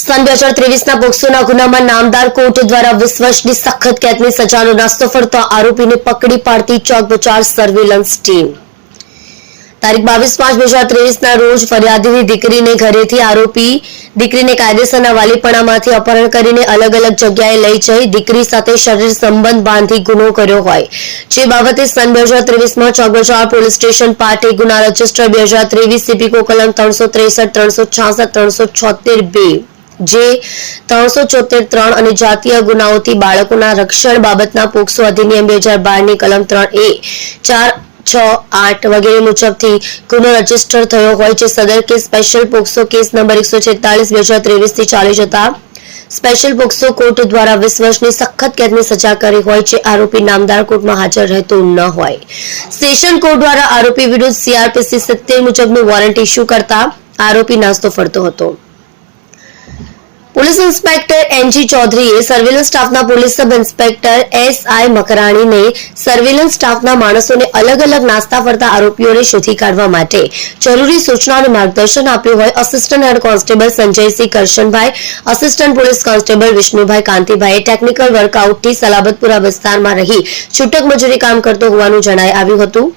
સન બે હજાર ત્રેવીસના પોક્સોના ગુનામાં નામદાર કોર્ટ દ્વારા વીસ વર્ષની સખત કેદની સજાનો નાસ્તો ફરતો આરોપીને પકડી પાડતી ચોક બચાર સર્વેલન્સ ટીમ તારીખ બાવીસ પાંચ બે હજાર ત્રેવીસના રોજ ફરિયાદીની દીકરીને ઘરેથી આરોપી, દીકરીને કાયદેસરના વાલીપણામાંથી અપહરણ કરીને અલગ અલગ જગ્યાએ લઈ જઈ દીકરી સાથે શરીર સંબંધ બાંધી ગુનો કર્યો હોય. જે બાબતે સન બે હજાર ત્રેવીસમાં ચોકબજાર પોલીસ સ્ટેશન પાટે ગુના રજિસ્ટર બે હજાર ત્રેવીસ સીપીકો કલમ ત્રણસો ત્રેસઠ, ત્રણસો છાસઠ, ત્રણસો છોતેર બે. જે ત્રણસો ચોતેર ત્રણ અને જાતીય ગુનાઓથી બાળકોના રક્ષણ બાબતના પોક્સો અધિનિયમ બે હજાર બારની કલમ ત્રણ એ ચાર, છ, આઠ વગેરે મુજબથી ગુનો રજિસ્ટર થયો હોય છે. સદર case special POCSO case number એકસો છેતાલીસ બે હજાર ત્રેવીસથી ચાલી જતા સ્પેશિયલ પોક્સો કોર્ટ દ્વારા વીસ વર્ષની સખત કેદની સજા કરી હોય છે. આરોપી નામદાર કોર્ટમાં હાજર રહેતો ન હોય. સેશન કોર્ટ દ્વારા આરોપી વિરુદ્ધ સીઆરપીસી સિત્તેર મુજબનું વોરંટ ઇસ્યુ કરતા આરોપી નાસ્તો ફરતો હતો. પોલીસ ઇન્સ્પેક્ટર એનજી ચૌધરીએ સર્વેલન્સ સ્ટાફના police sub inspector S I મકરાણીને surveillance સ્ટાફના માણસોને અલગ અલગ નાસ્તા ફરતા આરોપીઓને શોધી કાઢવા માટે જરૂરી સૂચના અને માર્ગદર્શન આપ્યું હોય assistant head constable Sanjaysinh Karshanbhai assistant police constable Vishnubhai કાંતિભાઈએ technical વર્કઆઉટથી સલાબતપુરા વિસ્તારમાં રહી છૂટક મજૂરી કામ કરતો હોવાનું જણાઈ હતું.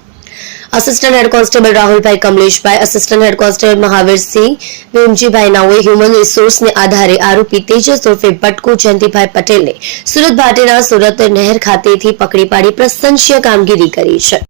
Assistant head constable Rahulbhai Kamleshbhai assistant head constable Mahavirsinh Bhimjibhai નાઓએ human રિસોર્સને આધારે આરોપી તેજસ ઉર્ફે પટકુ જયંતિભાઈ પટેલને સુરત ભાટેના સુરત નહેર ખાતેથી પકડી પાડી પ્રશંસનીય કામગીરી કરી છે